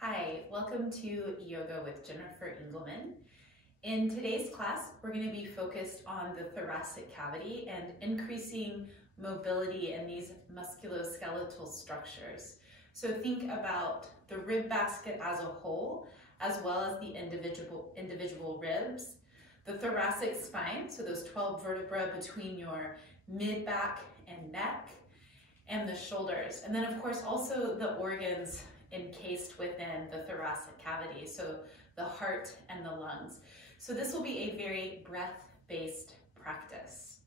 Hi, welcome to Yoga with Jennifer Engelman. In today's class, we're going to be focused on the thoracic cavity and increasing mobility in these musculoskeletal structures. So think about the rib basket as a whole, as well as the individual ribs, the thoracic spine, so those 12 vertebrae between your mid-back and neck, and the shoulders. And then of course also the organs encased within the thoracic cavity, so the heart and the lungs. So this will be a very breath-based practice.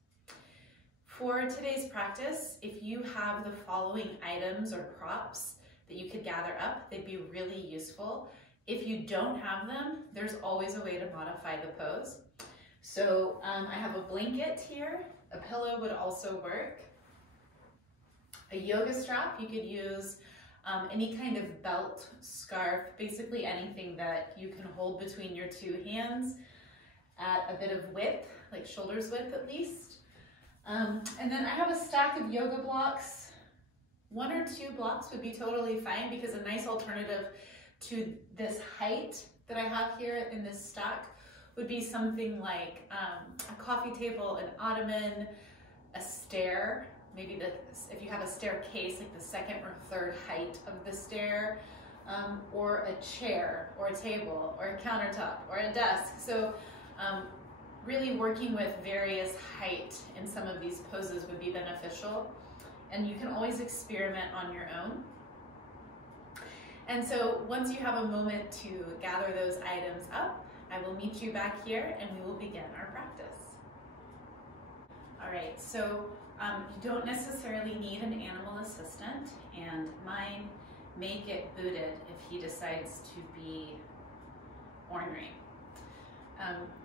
For today's practice, if you have the following items or props that you could gather up, they'd be really useful. If you don't have them, there's always a way to modify the pose. So I have a blanket here, a pillow would also work. A yoga strap, you could use any kind of belt, scarf, basically anything that you can hold between your two hands at a bit of width, like shoulders width at least. And then I have a stack of yoga blocks. 1 or 2 blocks would be totally fine, because a nice alternative to this height that I have here in this stack would be something like a coffee table, an ottoman, a stair. Maybe if you have a staircase, like the 2nd or 3rd height of the stair, or a chair, or a table, or a countertop, or a desk. So really working with various height in some of these poses would be beneficial. And you can always experiment on your own. And so once you have a moment to gather those items up, I will meet you back here and we will begin our practice. All right, so you don't necessarily need an animal assistant, and mine may get booted if he decides to be ornery.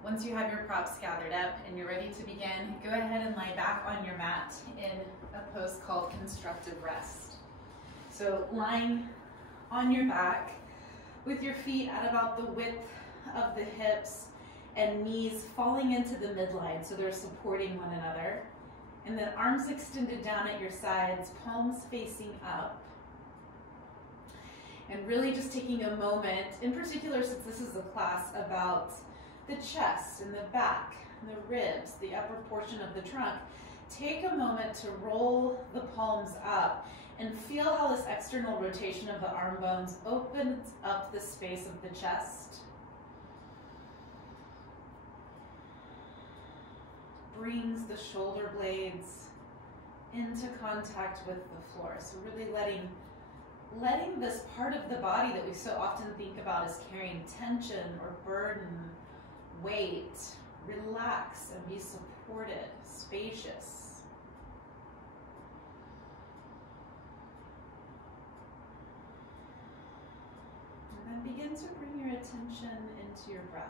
Once you have your props gathered up and you're ready to begin, go ahead and lie back on your mat in a pose called constructive rest. So lying on your back with your feet at about the width of the hips and knees falling into the midline so they're supporting one another. And then arms extended down at your sides, palms facing up. And really just taking a moment, in particular since this is a class about the chest and the back and the ribs, the upper portion of the trunk, take a moment to roll the palms up and feel how this external rotation of the arm bones opens up the space of the chest. Brings the shoulder blades into contact with the floor. So really letting this part of the body that we so often think about as carrying tension or burden, weight, relax and be supported, spacious. And then begin to bring your attention into your breath.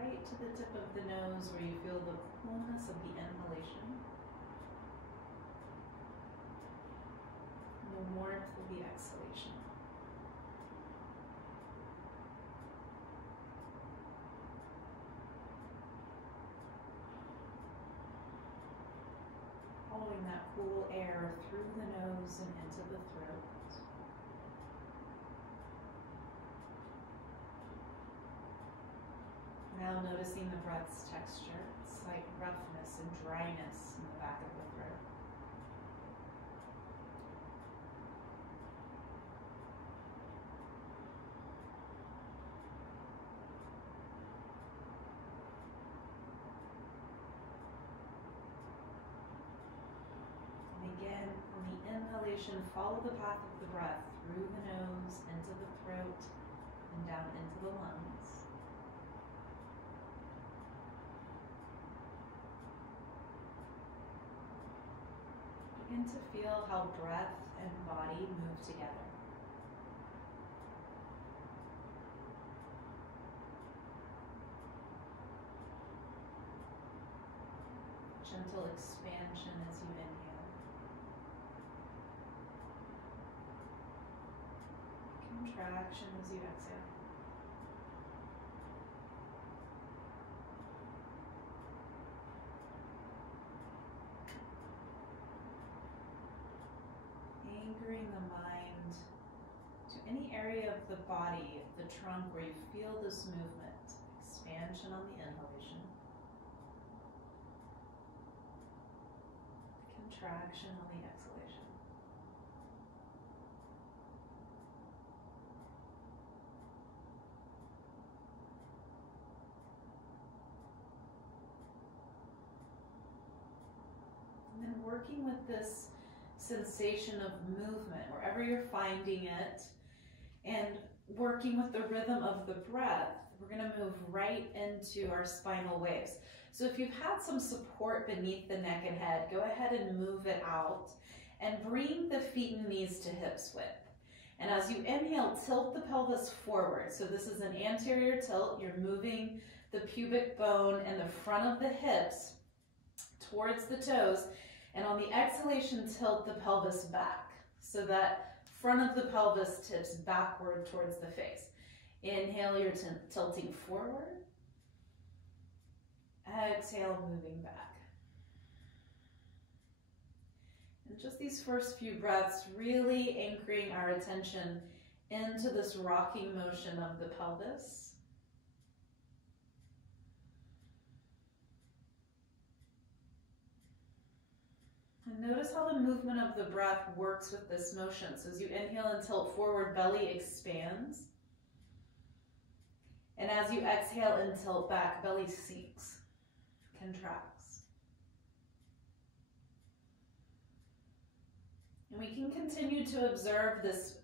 Right to the tip of the nose where you feel the coolness of the inhalation, and the warmth of the exhalation. Following that cool air through the nose and into the throat. Now noticing the breath's texture, slight roughness and dryness in the back of the throat. And again, on the inhalation, follow the path of the breath through the nose, into the throat, and down into the lungs. Begin to feel how breath and body move together. Gentle expansion as you inhale. Contraction as you exhale. anchoring the mind to any area of the body, the trunk, where you feel this movement. Expansion on the inhalation, contraction on the exhalation. And then working with this sensation of movement, wherever you're finding it, and working with the rhythm of the breath, we're going to move right into our spinal waves. So if you've had some support beneath the neck and head, go ahead and move it out and bring the feet and knees to hips width. And as you inhale, tilt the pelvis forward. So this is an anterior tilt. You're moving the pubic bone and the front of the hips towards the toes. And on the exhalation, tilt the pelvis back so that front of the pelvis tips backward towards the face. Inhale, you're tilting forward. Exhale, moving back. And just these first few breaths, really anchoring our attention into this rocking motion of the pelvis. And notice how the movement of the breath works with this motion. So as you inhale and tilt forward, belly expands. And as you exhale and tilt back, belly sinks, contracts. And we can continue to observe this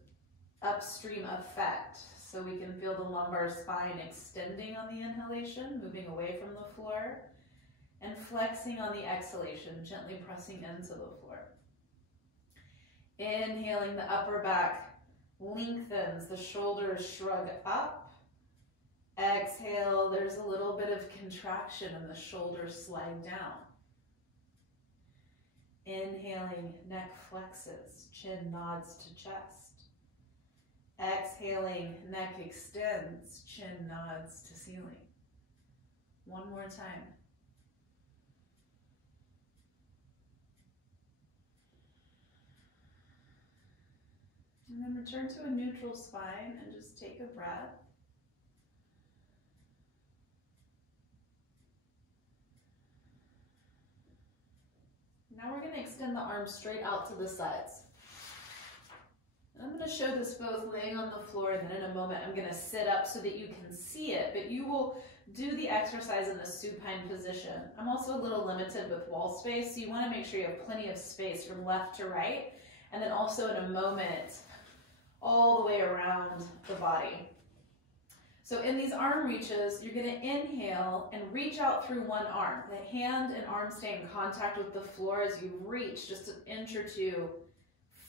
upstream effect. So we can feel the lumbar spine extending on the inhalation, moving away from the floor, and flexing on the exhalation, gently pressing into the floor. Inhaling, the upper back lengthens, the shoulders shrug up. Exhale, there's a little bit of contraction and the shoulders slide down. Inhaling, neck flexes, chin nods to chest. Exhaling, neck extends, chin nods to ceiling. One more time. And then return to a neutral spine and just take a breath. Now we're going to extend the arms straight out to the sides. And I'm going to show this both laying on the floor, and then in a moment I'm going to sit up so that you can see it, but you will do the exercise in the supine position. I'm also a little limited with wall space, so you want to make sure you have plenty of space from left to right, and then also in a moment all the way around the body. So in these arm reaches, you're going to inhale and reach out through one arm. The hand and arm stay in contact with the floor as you reach just an inch or two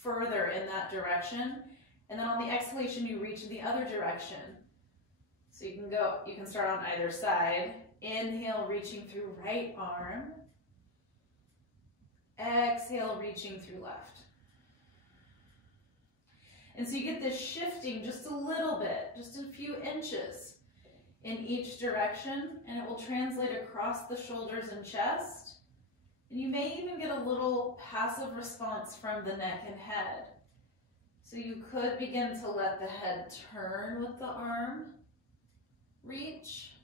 further in that direction. And then on the exhalation, you reach in the other direction. So you can start on either side. Inhale, reaching through right arm. Exhale, reaching through left. And so you get this shifting just a little bit, just a few inches in each direction, and it will translate across the shoulders and chest. And you may even get a little passive response from the neck and head. So you could begin to let the head turn with the arm reach.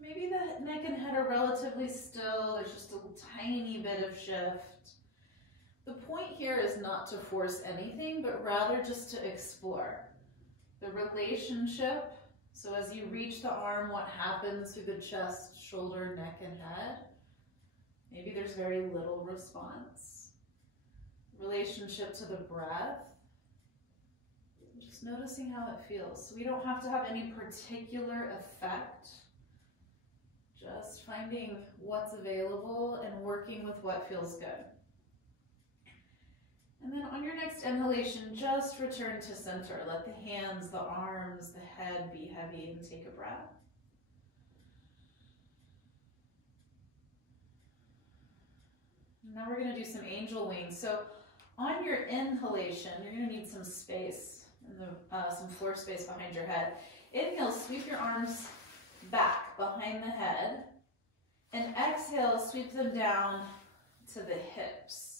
Maybe the neck and head are relatively still, there's just a tiny bit of shift. The point here is not to force anything, but rather just to explore the relationship. So as you reach the arm, what happens through the chest, shoulder, neck, and head? Maybe there's very little response. Relationship to the breath. Just noticing how it feels. So we don't have to have any particular effect. Just finding what's available and working with what feels good. And then on your next inhalation, just return to center. Let the hands, the arms, the head be heavy, and take a breath. Now we're going to do some angel wings. So on your inhalation, you're going to need some space, some floor space behind your head. Inhale, sweep your arms back behind the head. And exhale, sweep them down to the hips.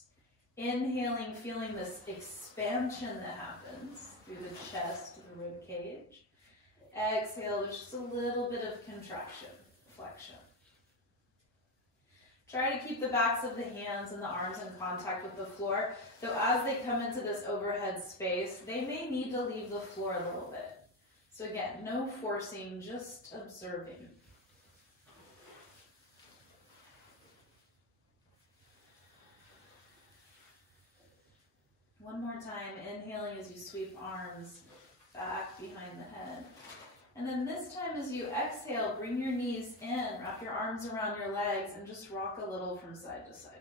Inhaling, feeling this expansion that happens through the chest, the rib cage. Exhale, there's just a little bit of contraction, flexion. Try to keep the backs of the hands and the arms in contact with the floor. So as they come into this overhead space, they may need to leave the floor a little bit. So again, no forcing, just observing. One more time, inhaling as you sweep arms back behind the head. And then this time as you exhale, bring your knees in, wrap your arms around your legs, and just rock a little from side to side.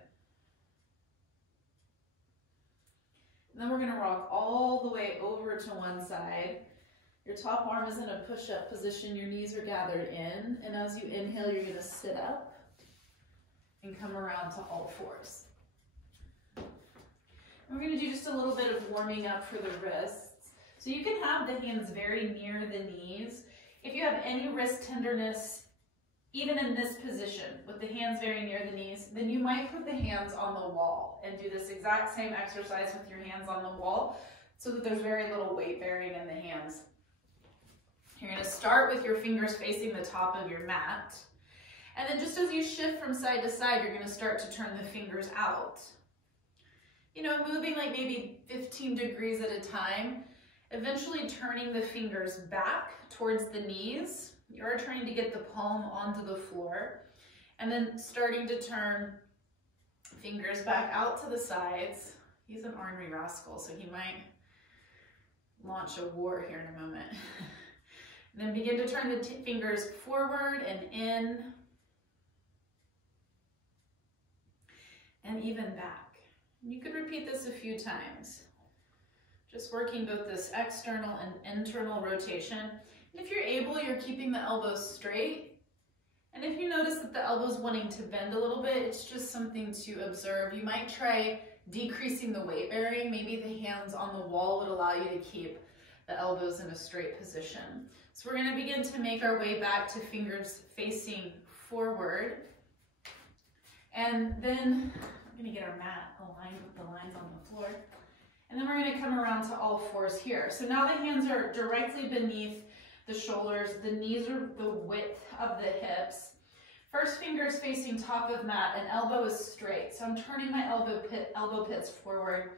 And then we're going to rock all the way over to one side. Your top arm is in a push-up position, your knees are gathered in, and as you inhale, you're going to sit up and come around to all fours. We're going to do just a little bit of warming up for the wrists. So you can have the hands very near the knees. If you have any wrist tenderness, even in this position, with the hands very near the knees, then you might put the hands on the wall and do this exact same exercise with your hands on the wall so that there's very little weight bearing in the hands. You're going to start with your fingers facing the top of your mat. And then just as you shift from side to side, you're going to start to turn the fingers out. You know, moving like maybe 15 degrees at a time, eventually turning the fingers back towards the knees. You're trying to get the palm onto the floor. And then starting to turn fingers back out to the sides. He's an ornery rascal, so he might launch a war here in a moment. Then begin to turn the fingers forward and in, and even back. You could repeat this a few times. Just working both this external and internal rotation. And if you're able, you're keeping the elbows straight. And if you notice that the elbow's wanting to bend a little bit, it's just something to observe. You might try decreasing the weight bearing. Maybe the hands on the wall would allow you to keep the elbows in a straight position. So we're going to begin to make our way back to fingers facing forward. And then I'm going to get our mat aligned with the lines on the floor. And then we're going to come around to all fours here. So now the hands are directly beneath the shoulders. The knees are the width of the hips. First finger's facing top of mat and elbow is straight. So I'm turning my elbow pits forward.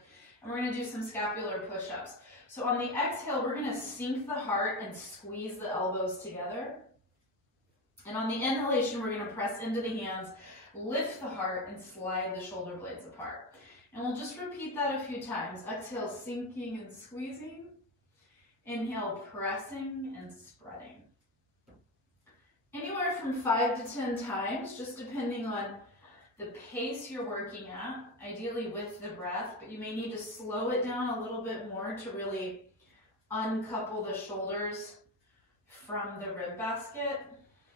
And we're going to do some scapular push-ups. So on the exhale, we're going to sink the heart and squeeze the elbows together. And on the inhalation, we're going to press into the hands, lift the heart, and slide the shoulder blades apart. And we'll just repeat that a few times. Exhale, sinking and squeezing. Inhale, pressing and spreading. Anywhere from 5 to 10 times, just depending on the pace you're working at, ideally with the breath, but you may need to slow it down a little bit more to really uncouple the shoulders from the rib basket.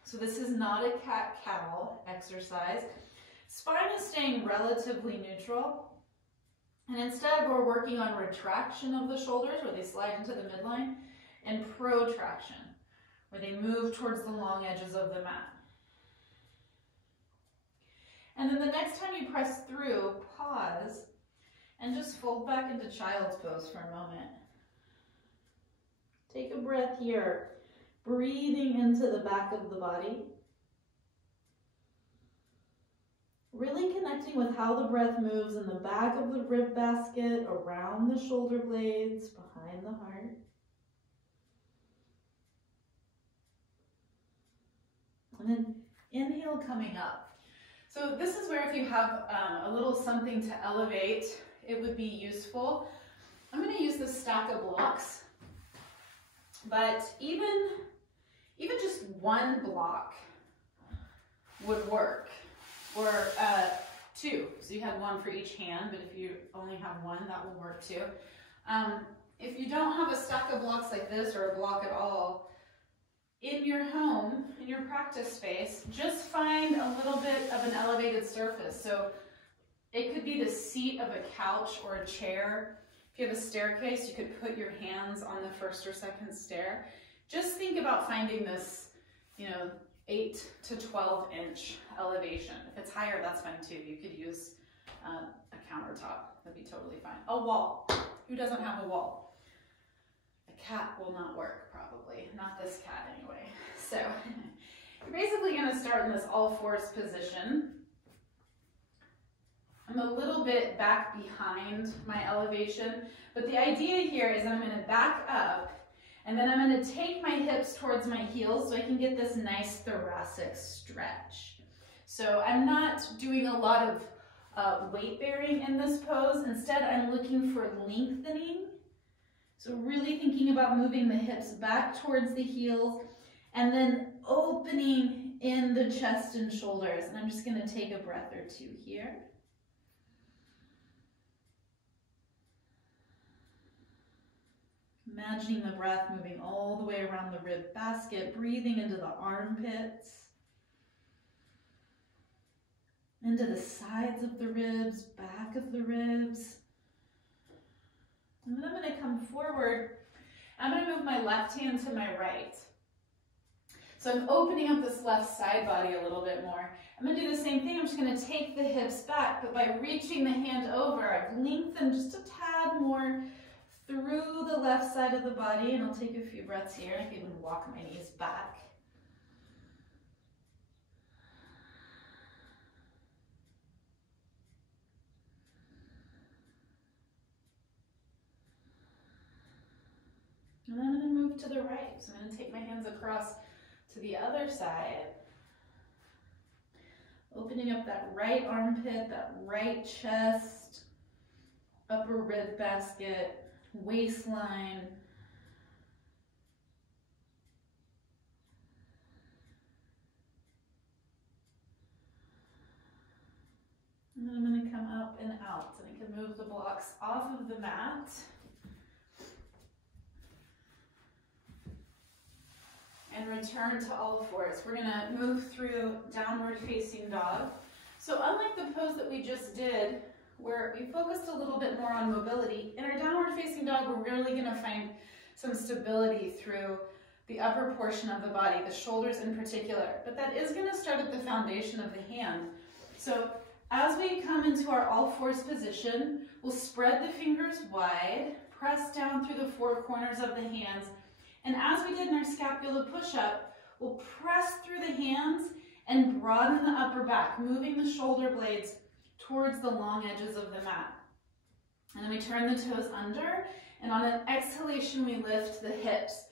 So this is not a cat-cow exercise. Spine is staying relatively neutral. And instead we're working on retraction of the shoulders where they slide into the midline and protraction where they move towards the long edges of the mat. And then the next time you press through, pause and just fold back into child's pose for a moment. Take a breath here, breathing into the back of the body. Really connecting with how the breath moves in the back of the rib basket, around the shoulder blades, behind the heart. And then inhale coming up. So this is where if you have a little something to elevate, it would be useful. I'm going to use this stack of blocks, but even just one block would work. Or two, so you have one for each hand, but if you only have one, that will work too. If you don't have a stack of blocks like this or a block at all, in your home, in your practice space, just find a little bit of an elevated surface. So it could be the seat of a couch or a chair. If you have a staircase, you could put your hands on the first or second stair. Just think about finding this, 8 to 12 inch elevation. If it's higher, that's fine too. You could use A countertop, that'd be totally fine. A wall, who doesn't have a wall? A cat will not work, probably. Not this cat anyway. So you're basically gonna start in this all fours position. I'm a little bit back behind my elevation, but the idea here is I'm gonna back up and then I'm gonna take my hips towards my heels so I can get this nice thoracic stretch. So I'm not doing a lot of weight bearing in this pose. Instead, I'm looking for lengthening. So really thinking about moving the hips back towards the heels and then opening in the chest and shoulders. And I'm just gonna take a breath or two here. Imagining the breath moving all the way around the rib basket, breathing into the armpits, into the sides of the ribs, back of the ribs. And then I'm going to come forward. I'm going to move my left hand to my right. So I'm opening up this left side body a little bit more. I'm going to do the same thing. I'm just going to take the hips back, but by reaching the hand over, I've lengthened just a tad more through the left side of the body, and I'll take a few breaths here. I can even walk my knees back. And then I'm going to move to the right. So I'm going to take my hands across to the other side. Opening up that right armpit, that right chest, upper rib basket, waistline. And then I'm going to come up and out. And I can move the blocks off of the mat. And return to all fours. We're gonna move through downward facing dog. So unlike the pose that we just did, where we focused a little bit more on mobility, in our downward facing dog, we're really gonna find some stability through the upper portion of the body, the shoulders in particular. But that is gonna start at the foundation of the hand. So as we come into our all fours position, we'll spread the fingers wide, press down through the four corners of the hands. And as we did in our scapula push-up, we'll press through the hands and broaden the upper back, moving the shoulder blades towards the long edges of the mat. And then we turn the toes under, and on an exhalation, we lift the hips.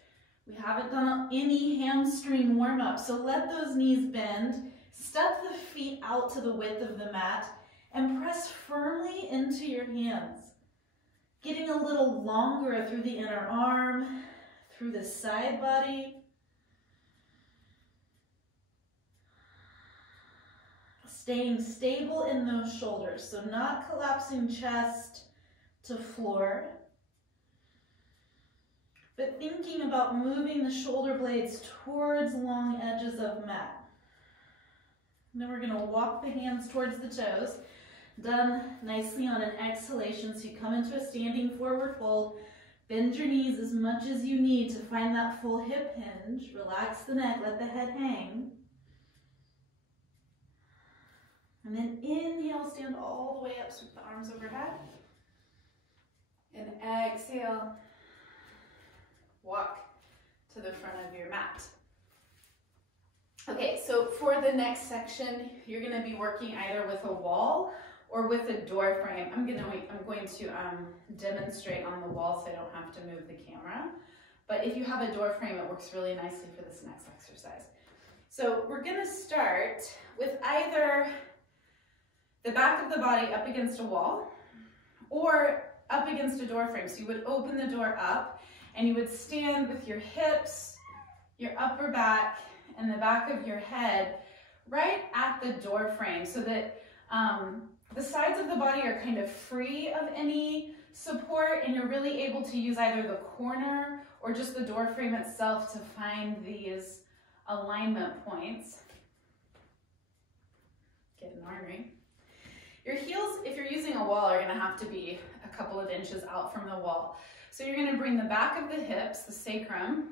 We haven't done any hamstring warm-up, so let those knees bend, step the feet out to the width of the mat, and press firmly into your hands. Getting a little longer through the inner arm, through the side body. Staying stable in those shoulders, so not collapsing chest to floor, but thinking about moving the shoulder blades towards long edges of mat. And then we're going to walk the hands towards the toes, done nicely on an exhalation, so you come into a standing forward fold. Bend your knees as much as you need to find that full hip hinge. Relax the neck, let the head hang. And then inhale, stand all the way up, sweep the arms overhead. And exhale, walk to the front of your mat. Okay, so for the next section, you're gonna be working either with a wall or with a door frame. I'm going to demonstrate on the wall so I don't have to move the camera. But if you have a door frame, it works really nicely for this next exercise. So we're going to start with either the back of the body up against a wall or up against a door frame. So you would open the door up and you would stand with your hips, your upper back, and the back of your head right at the door frame so that the sides of the body are kind of free of any support, and you're really able to use either the corner or just the door frame itself to find these alignment points. Getting ornery. Your heels, if you're using a wall, are going to have to be a couple of inches out from the wall. So you're going to bring the back of the hips, the sacrum,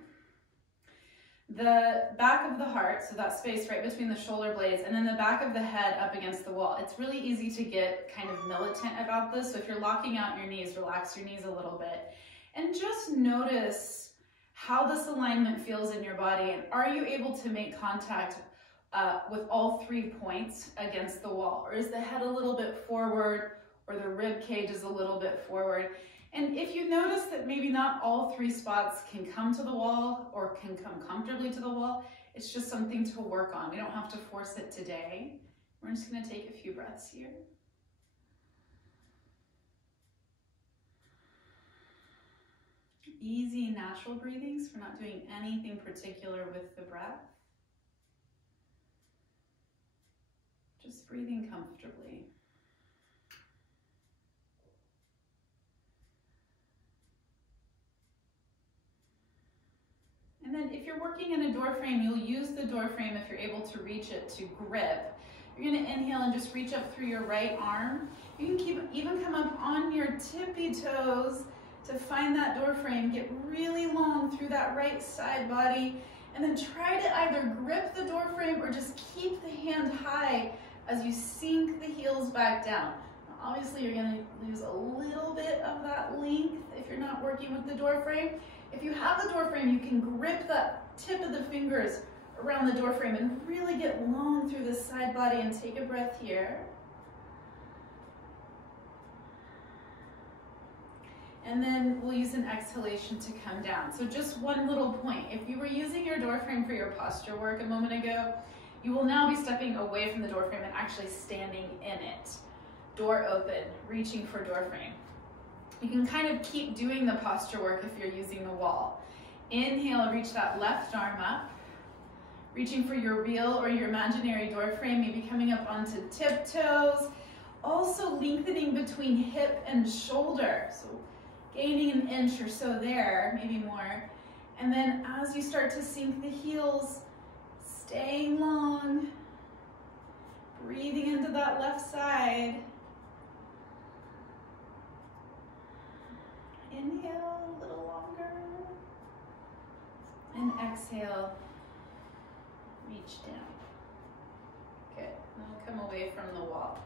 the back of the heart, so that space right between the shoulder blades, and then the back of the head up against the wall. It's really easy to get kind of militant about this, so if you're locking out your knees, relax your knees a little bit. And just notice how this alignment feels in your body, and are you able to make contact with all 3 points against the wall? Or is the head a little bit forward, or the rib cage is a little bit forward? And if you notice that maybe not all 3 spots can come to the wall or can come comfortably to the wall, it's just something to work on. We don't have to force it today. We're just going to take a few breaths here. Easy, natural breathings. We're not doing anything particular with the breath. Just breathing comfortably. And then if you're working in a door frame, you'll use the door frame if you're able to reach it to grip. You're going to inhale and just reach up through your right arm. You can even come up on your tippy toes to find that door frame. Get really long through that right side body, and then try to either grip the door frame or just keep the hand high as you sink the heels back down. Now, obviously, you're going to lose a little bit of that length if you're not working with the door frame. If you have the door frame, you can grip that tip of the fingers around the door frame and really get long through the side body, and take a breath here. And then we'll use an exhalation to come down. So just one little point. If you were using your door frame for your posture work a moment ago, you will now be stepping away from the door frame and actually standing in it. Door open, reaching for door frame. You can kind of keep doing the posture work if you're using the wall. Inhale, reach that left arm up, reaching for your real or your imaginary door frame, maybe coming up onto tiptoes, also lengthening between hip and shoulder. So gaining an inch or so there, maybe more. And then as you start to sink the heels, staying long, breathing into that left side. Inhale a little longer, and exhale, reach down. Good, now come away from the wall.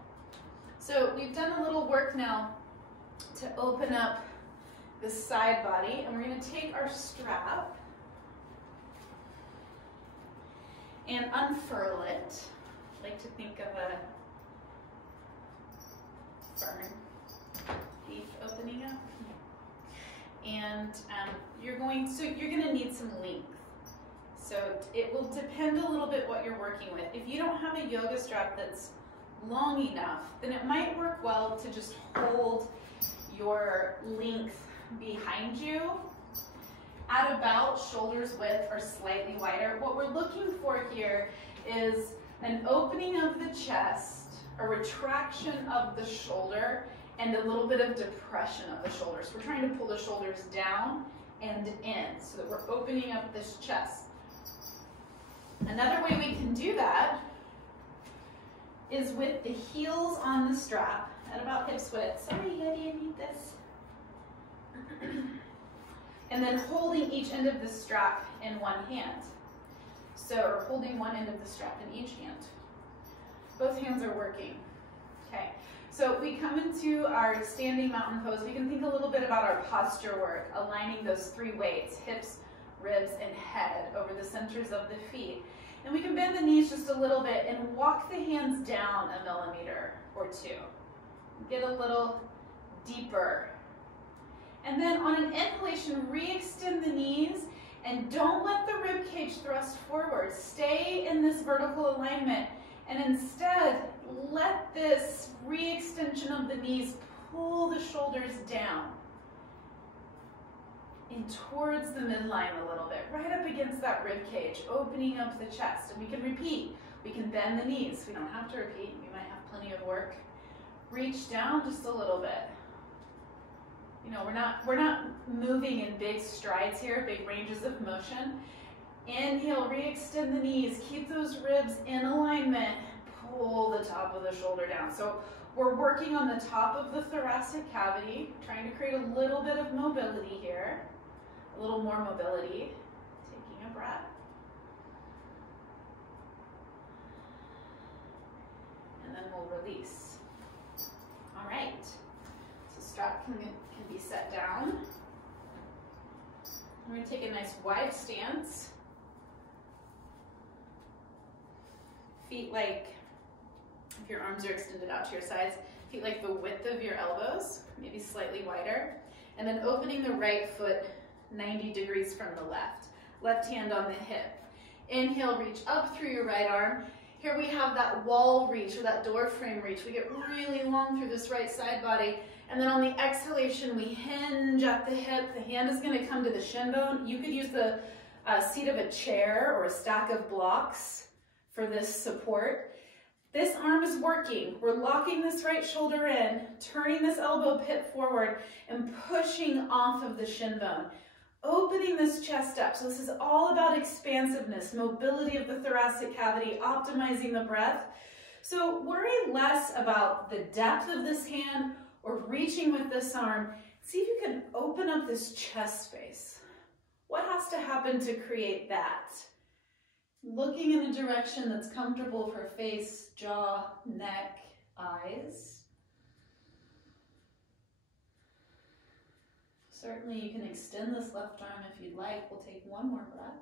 So we've done a little work now to open up the side body, and we're going to take our strap and unfurl it. I like to think of a fern leaf opening up. And you're going to need some length. So it will depend a little bit what you're working with. If you don't have a yoga strap that's long enough, then it might work well to just hold your length behind you at about shoulder's width or slightly wider. What we're looking for here is an opening of the chest, a retraction of the shoulder, and a little bit of depression of the shoulders. We're trying to pull the shoulders down and in so that we're opening up this chest. Another way we can do that is with the heels on the strap at about hip width. Sorry, Eddie, I need this. And then holding each end of the strap in one hand. So, or holding one end of the strap in each hand. Both hands are working. Okay. So we come into our standing mountain pose. We can think a little bit about our posture work, aligning those 3 weights, hips, ribs, and head over the centers of the feet. And we can bend the knees just a little bit and walk the hands down a millimeter or 2. Get a little deeper. And then on an inhalation, re-extend the knees and don't let the rib cage thrust forward. Stay in this vertical alignment. And instead, let this re-extension of the knees pull the shoulders down and towards the midline a little bit, right up against that rib cage, opening up the chest. And we can repeat. We can bend the knees. We don't have to repeat. We might have plenty of work. Reach down just a little bit. You know, we're not moving in big strides here, big ranges of motion. Inhale, re-extend the knees, keep those ribs in alignment, pull the top of the shoulder down. So we're working on the top of the thoracic cavity, trying to create a little bit of mobility here, a little more mobility. Taking a breath. and then we'll release. All right, so strap can be set down. We're going to take a nice wide stance. Feet like, if your arms are extended out to your sides, feet like the width of your elbows, maybe slightly wider. And then opening the right foot 90 degrees from the left. Left hand on the hip. Inhale, reach up through your right arm. Here we have that wall reach or that door frame reach. We get really long through this right side body. And then on the exhalation, we hinge at the hip. The hand is going to come to the shin bone. You could use the seat of a chair or a stack of blocks for this support. This arm is working. We're locking this right shoulder in, turning this elbow pit forward, and pushing off of the shin bone. Opening this chest up. So this is all about expansiveness, mobility of the thoracic cavity, optimizing the breath. So worry less about the depth of this hand or reaching with this arm. See if you can open up this chest space. What has to happen to create that? Looking in a direction that's comfortable for face, jaw, neck, eyes. Certainly you can extend this left arm if you'd like. We'll take one more breath.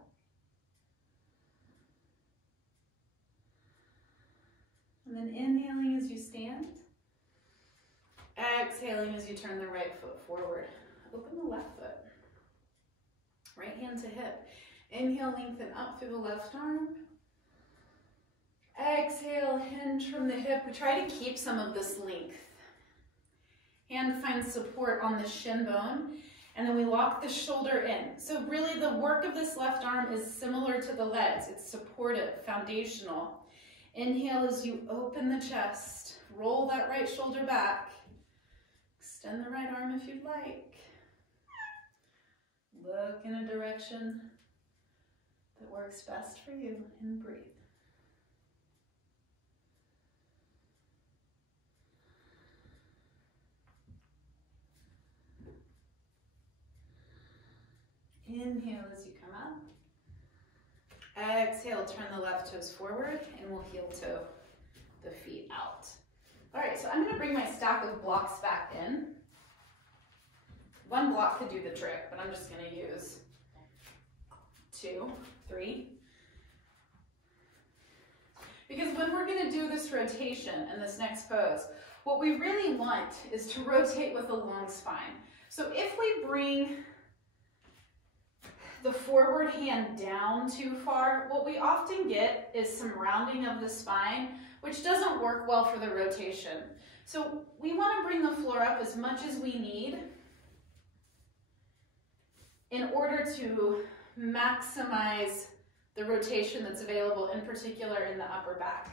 And then inhaling as you stand. Exhaling as you turn the right foot forward. Open the left foot. Right hand to hip. Inhale, lengthen up through the left arm. Exhale, hinge from the hip. We try to keep some of this length. Hand finds support on the shin bone, and then we lock the shoulder in. So really the work of this left arm is similar to the legs. It's supportive, foundational. Inhale as you open the chest. Roll that right shoulder back. Extend the right arm if you'd like. Look in a direction that works best for you, and breathe. Inhale as you come up. Exhale, turn the left toes forward, and we'll heel toe the feet out. All right, so I'm going to bring my stack of blocks back in. One block could do the trick, but I'm just going to use 2, 3. Because when we're going to do this rotation in this next pose, what we really want is to rotate with a long spine. So if we bring the forward hand down too far, what we often get is some rounding of the spine, which doesn't work well for the rotation. So we want to bring the floor up as much as we need in order to maximize the rotation that's available, in particular in the upper back.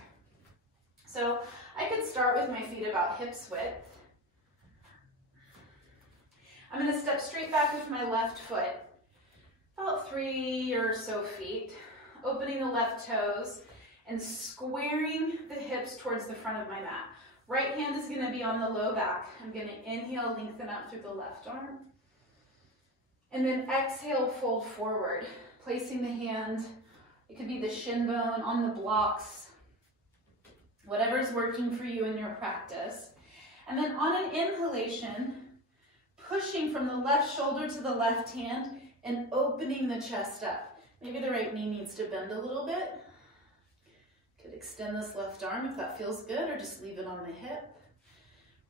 So I could start with my feet about hips width. I'm going to step straight back with my left foot, about 3 or so feet, opening the left toes and squaring the hips towards the front of my mat. Right hand is going to be on the low back. I'm going to inhale, lengthen up through the left arm. And then exhale, fold forward, placing the hand, it could be the shin bone on the blocks, whatever's working for you in your practice. And then on an inhalation, pushing from the left shoulder to the left hand and opening the chest up. Maybe the right knee needs to bend a little bit. Could extend this left arm if that feels good, or just leave it on the hip.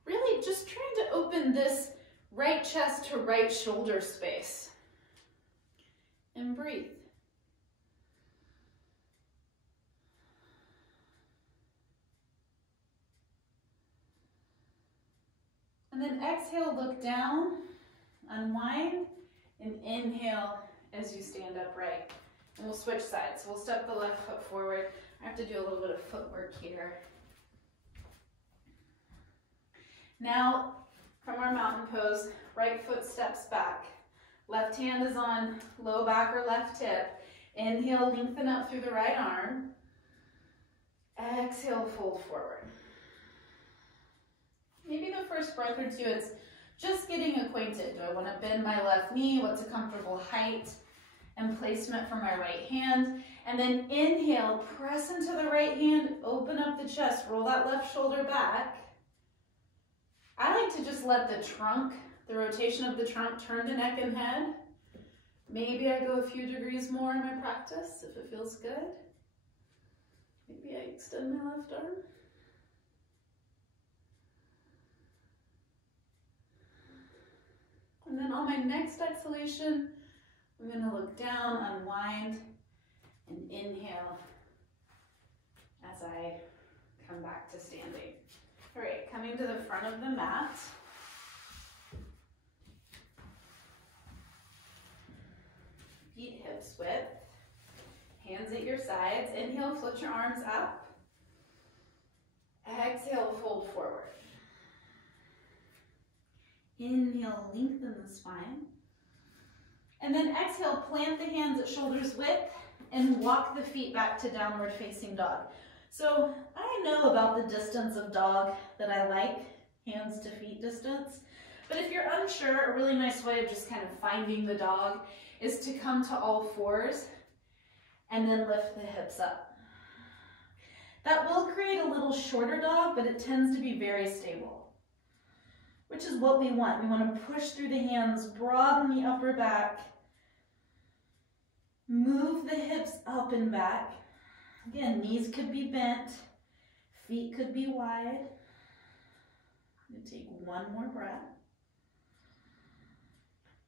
Really just trying to open this right chest to right shoulder space. And breathe. And then exhale, look down, unwind, and inhale as you stand upright. And we'll switch sides. So we'll step the left foot forward. I have to do a little bit of footwork here. Now, from our mountain pose, right foot steps back. Left hand is on low back or left hip. Inhale, lengthen up through the right arm. Exhale, fold forward. Maybe the first breath or two, it's just getting acquainted. Do I want to bend my left knee? What's a comfortable height? and placement for my right hand. And then inhale, press into the right hand, open up the chest, roll that left shoulder back. I like to just let the trunk, the rotation of the trunk, turn the neck and head. Maybe I go a few degrees more in my practice if it feels good. Maybe I extend my left arm. And then on my next exhalation, I'm going to look down, unwind, and inhale as I come back to standing. All right, coming to the front of the mat. Feet hips width. Hands at your sides. Inhale, float your arms up. Exhale, fold forward. Inhale, lengthen the spine. And then exhale, plant the hands at shoulders width and walk the feet back to downward facing dog. So I know about the distance of dog that I like, hands to feet distance. But if you're unsure, a really nice way of just kind of finding the dog is to come to all fours and then lift the hips up. That will create a little shorter dog, but it tends to be very stable, which is what we want. We want to push through the hands, broaden the upper back, move the hips up and back. Again, knees could be bent, feet could be wide. I'm going to take one more breath.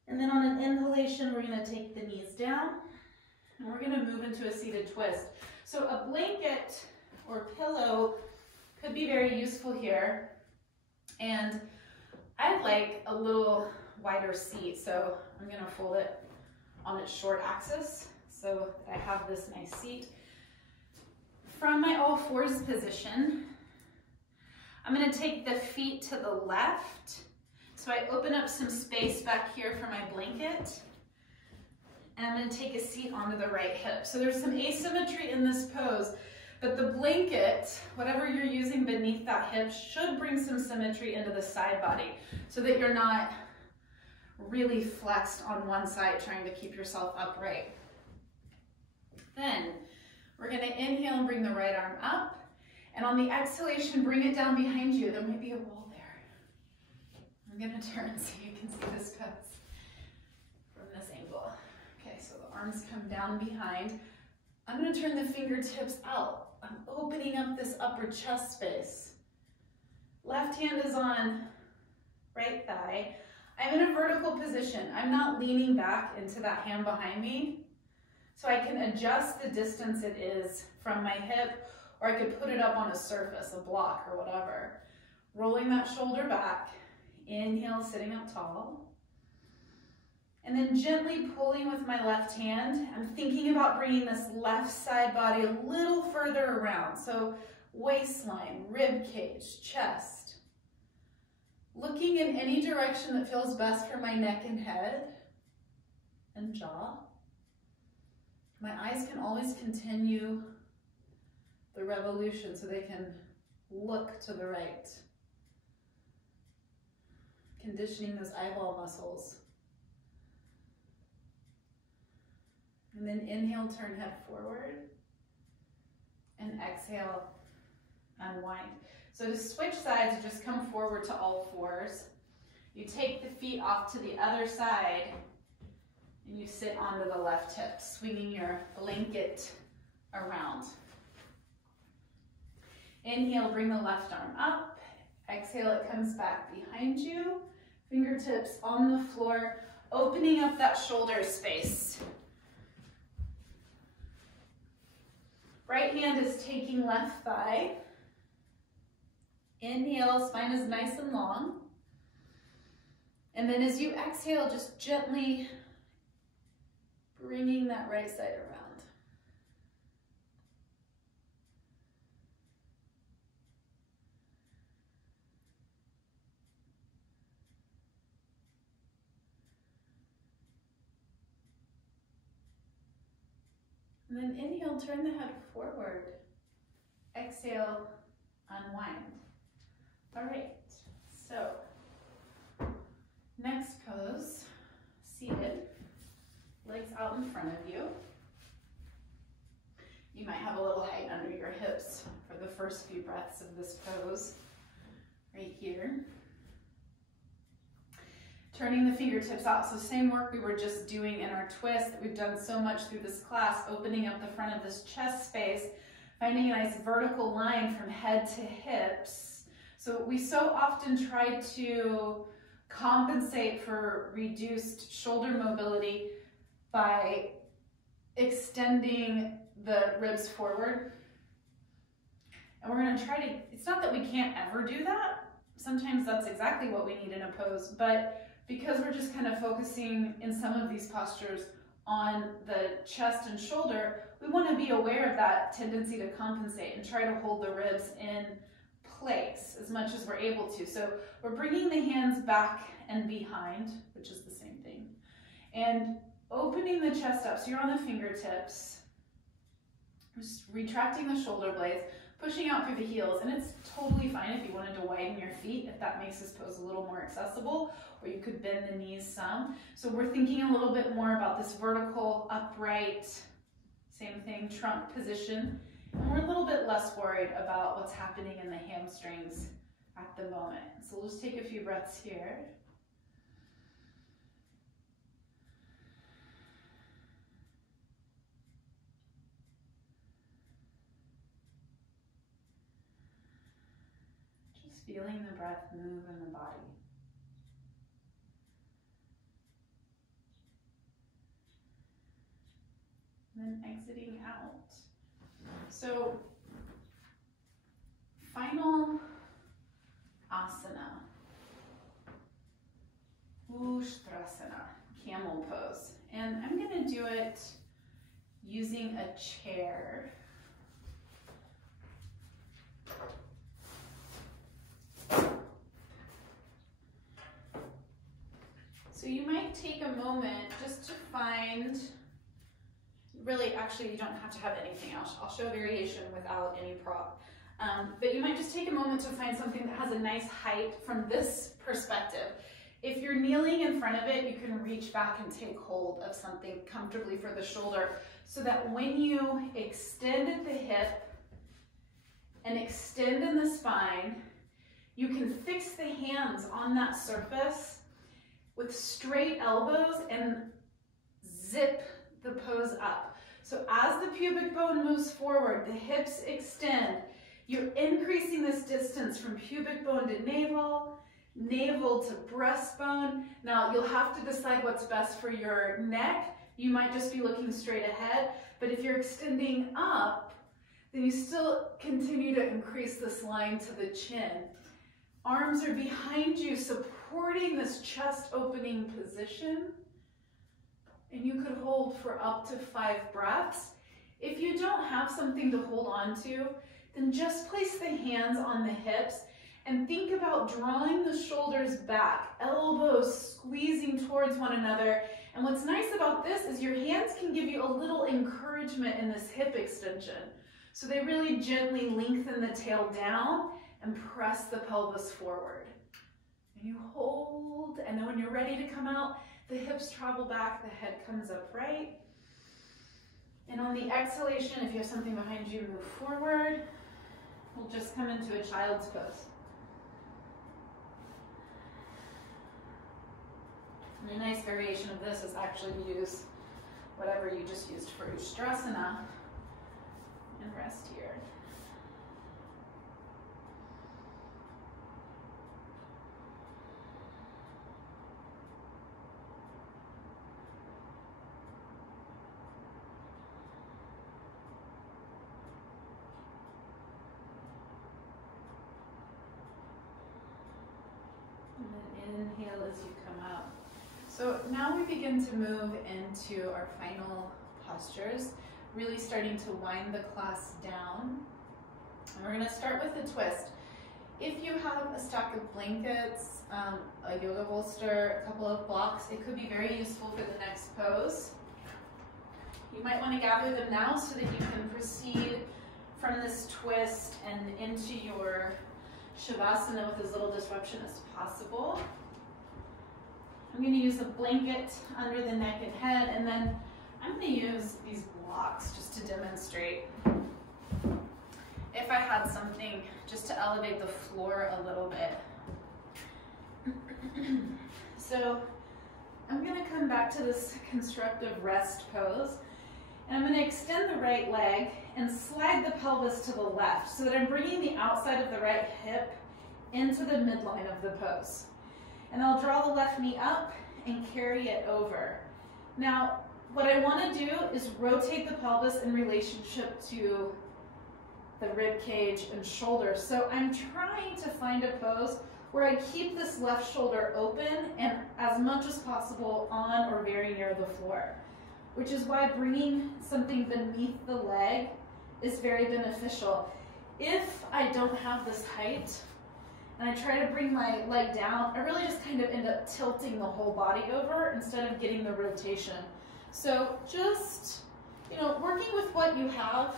And then on an inhalation, we're going to take the knees down and we're going to move into a seated twist. So a blanket or pillow could be very useful here. And I like a little wider seat, so I'm going to fold it on its short axis so that I have this nice seat. From my all fours position, I'm going to take the feet to the left. So I open up some space back here for my blanket. And I'm going to take a seat onto the right hip. So there's some asymmetry in this pose, but the blanket, whatever you're using beneath that hip, should bring some symmetry into the side body so that you're not really flexed on one side trying to keep yourself upright. Then we're going to inhale and bring the right arm up. And on the exhalation, bring it down behind you. There might be a wall there. I'm going to turn so you can see this pose from this angle. Okay, so the arms come down behind. I'm going to turn the fingertips out. I'm opening up this upper chest space. Left hand is on right thigh. I'm in a vertical position. I'm not leaning back into that hand behind me. So I can adjust the distance it is from my hip, or I could put it up on a surface, a block or whatever. Rolling that shoulder back. Inhale, sitting up tall. And then gently pulling with my left hand. I'm thinking about bringing this left side body a little further around. So waistline, rib cage, chest. Looking in any direction that feels best for my neck and head and jaw. My eyes can always continue the revolution so they can look to the right. Conditioning those eyeball muscles. And then inhale, turn head forward. And exhale, unwind. So to switch sides, you just come forward to all fours. You take the feet off to the other side and you sit onto the left hip, swinging your blanket around. Inhale, bring the left arm up. Exhale, it comes back behind you. Fingertips on the floor, opening up that shoulder space. Right hand is taking left thigh. Inhale, spine is nice and long. And then as you exhale, just gently bringing that right side around. And then inhale, turn the head forward. Exhale, unwind. All right, so next pose, seated, legs out in front of this pose right here. Turning the fingertips out. So same work we were just doing in our twist that we've done so much through this class, opening up the front of this chest space, finding a nice vertical line from head to hips. So we so often try to compensate for reduced shoulder mobility by extending the ribs forward. And we're gonna try to, it's not that we can't ever do that. Sometimes that's exactly what we need in a pose, but because we're just kind of focusing in some of these postures on the chest and shoulder, we want to be aware of that tendency to compensate and try to hold the ribs in place as much as we're able to. So we're bringing the hands back and behind, which is the same thing, and opening the chest up. So you're on the fingertips, just retracting the shoulder blades, pushing out through the heels, and it's totally fine if you wanted to widen your feet, if that makes this pose a little more accessible, or you could bend the knees some. So we're thinking a little bit more about this vertical, upright, same thing, trunk position, and we're a little bit less worried about what's happening in the hamstrings at the moment. So we'll just take a few breaths here. Feeling the breath move in the body. And then exiting out. So, final asana. Ustrasana, camel pose. And I'm going to do it using a chair. So you might take a moment just to find, really, actually you don't have to have anything else. I'll show a variation without any prop. But you might just take a moment to find something that has a nice height from this perspective. If you're kneeling in front of it, you can reach back and take hold of something comfortably for the shoulder so that when you extend at the hip and extend in the spine, you can fix the hands on that surface with straight elbows and zip the pose up. So as the pubic bone moves forward, the hips extend, you're increasing this distance from pubic bone to navel, navel to breastbone. Now you'll have to decide what's best for your neck. You might just be looking straight ahead, but if you're extending up, then you still continue to increase this line to the chin. Arms are behind you, supporting this chest opening position. And you could hold for up to 5 breaths. If you don't have something to hold on to, then just place the hands on the hips and think about drawing the shoulders back, elbows squeezing towards one another. And what's nice about this is your hands can give you a little encouragement in this hip extension. So they really gently lengthen the tail down and press the pelvis forward. And you hold, and then when you're ready to come out, the hips travel back, the head comes upright. And on the exhalation, if you have something behind you, move forward. We'll just come into a child's pose. And a nice variation of this is actually to use whatever you just used for Ustrasana and rest here. Inhale as you come out. So now we begin to move into our final postures, really starting to wind the class down. And we're going to start with the twist. If you have a stack of blankets, a yoga bolster, a couple of blocks, it could be very useful for the next pose. You might want to gather them now so that you can proceed from this twist and into your Shavasana with as little disruption as possible. I'm going to use a blanket under the neck and head, and then I'm going to use these blocks just to demonstrate. if I had something just to elevate the floor a little bit. So I'm going to come back to this constructive rest pose, and I'm going to extend the right leg and slide the pelvis to the left so that I'm bringing the outside of the right hip into the midline of the pose. And I'll draw the left knee up and carry it over. Now, what I want to do is rotate the pelvis in relationship to the rib cage and shoulder. So I'm trying to find a pose where I keep this left shoulder open and as much as possible on or very near the floor, which is why bringing something beneath the leg is very beneficial. If I don't have this height and I try to bring my leg down, I really just kind of end up tilting the whole body over instead of getting the rotation. So just, working with what you have,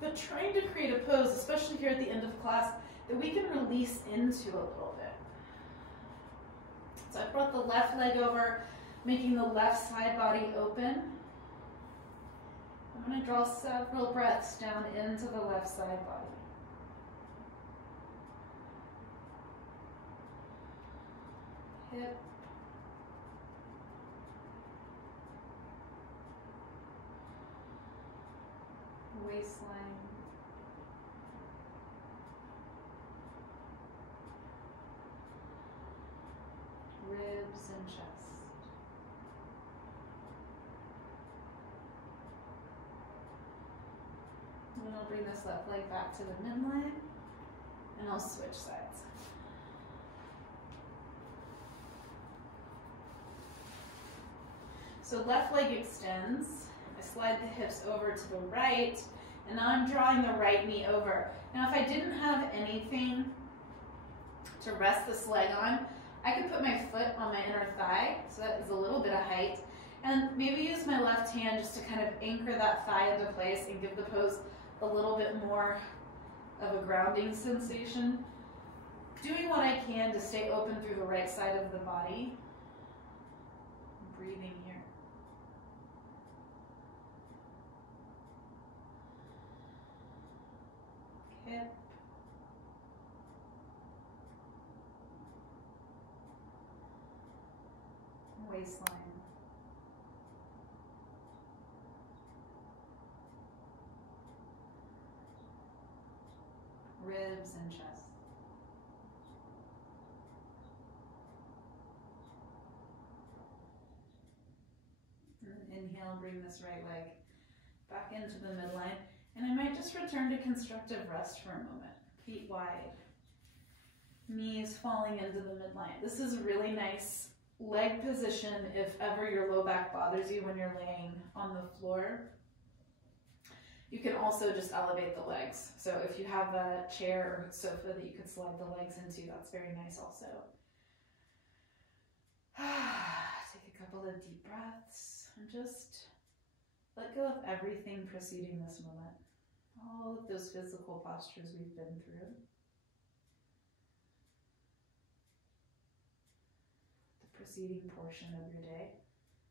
but trying to create a pose, especially here at the end of class, that we can release into a little bit. So I brought the left leg over, making the left side body open. I'm going to draw several breaths down into the left side body. Hip. Waistline. Ribs and chest. And then I'll bring this left leg back to the midline, and I'll switch sides. So left leg extends. I slide the hips over to the right, and now I'm drawing the right knee over. Now if I didn't have anything to rest this leg on, I could put my foot on my inner thigh, so that is a little bit of height, and maybe use my left hand just to kind of anchor that thigh into place and give the pose a little bit more of a grounding sensation. Doing what I can to stay open through the right side of the body. Breathing here. Hip. Waistline. Ribs and chest. And inhale, bring this right leg back into the midline. And I might just return to constructive rest for a moment. Feet wide. Knees falling into the midline. This is a really nice leg position if ever your low back bothers you when you're laying on the floor. You can also just elevate the legs. So if you have a chair or sofa that you could slide the legs into, that's very nice also. Take a couple of deep breaths and just let go of everything preceding this moment. All of those physical postures we've been through. The preceding portion of your day.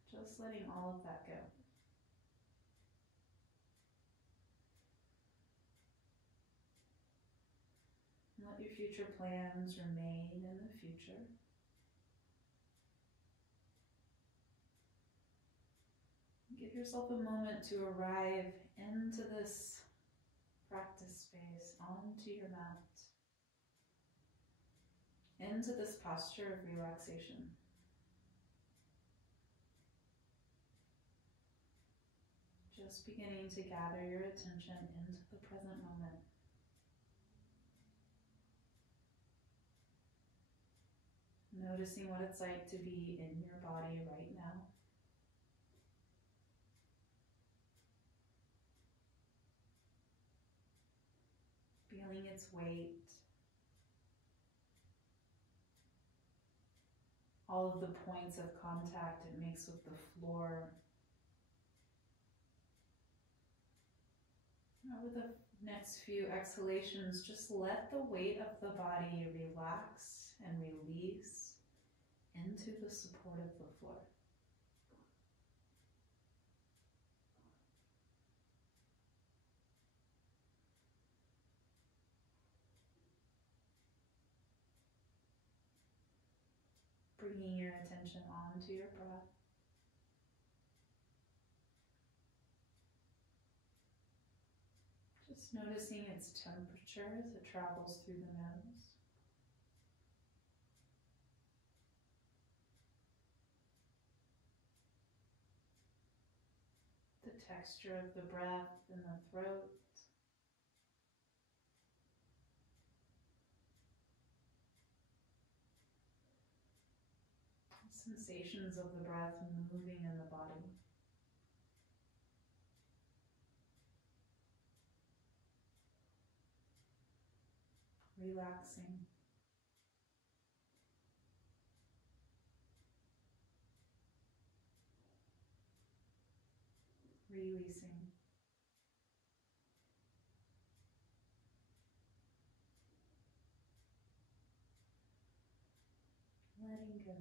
Just letting all of that go. Let your future plans remain in the future. Give yourself a moment to arrive into this practice space, onto your mat, into this posture of relaxation. Just beginning to gather your attention into the present moment. Noticing what it's like to be in your body right now. Feeling its weight. All of the points of contact it makes with the floor. Over the next few exhalations, just let the weight of the body relax and release into the support of the floor. bringing your attention onto your breath. Just noticing its temperature as it travels through the nose. The texture of the breath in the throat. Sensations of the breath moving in the body. Relaxing. Releasing. Letting go.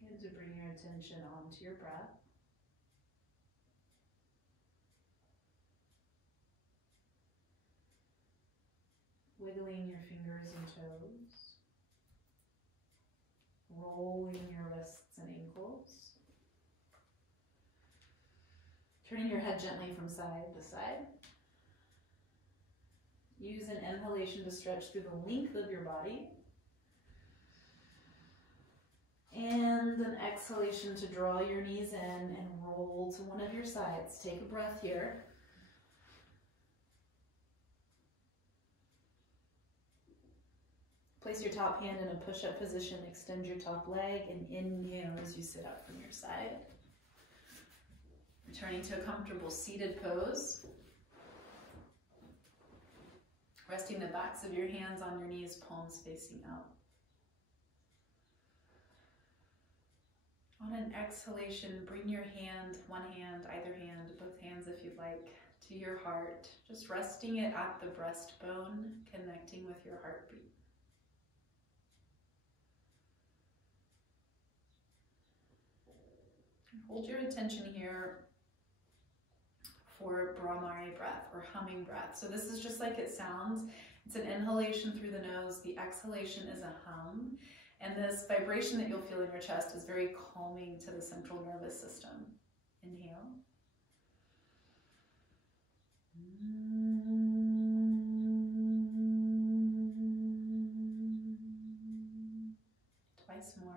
Begin to bring your attention onto your breath. Wiggling your fingers and toes. Rolling your wrists and ankles. Turning your head gently from side to side. Use an inhalation to stretch through the length of your body. And an exhalation to draw your knees in and roll to one of your sides. Take a breath here. Place your top hand in a push-up position. Extend your top leg and inhale as you sit up from your side. Returning to a comfortable seated pose. Resting the backs of your hands on your knees, palms facing out. On an exhalation, bring your hand, one hand, either hand, both hands if you'd like, to your heart. Just resting it at the breastbone, connecting with your heartbeat. Hold your attention here for Brahmari breath or humming breath. So this is just like it sounds. It's an inhalation through the nose. The exhalation is a hum. And this vibration that you'll feel in your chest is very calming to the central nervous system. Inhale. Twice more.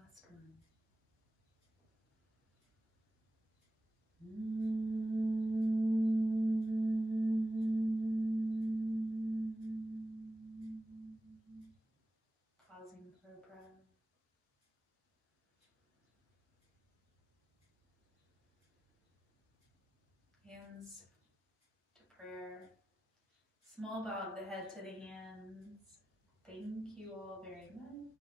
Last one. Pausing for a breath. Hands to prayer. Small bow of the head to the hands. Thank you all very much.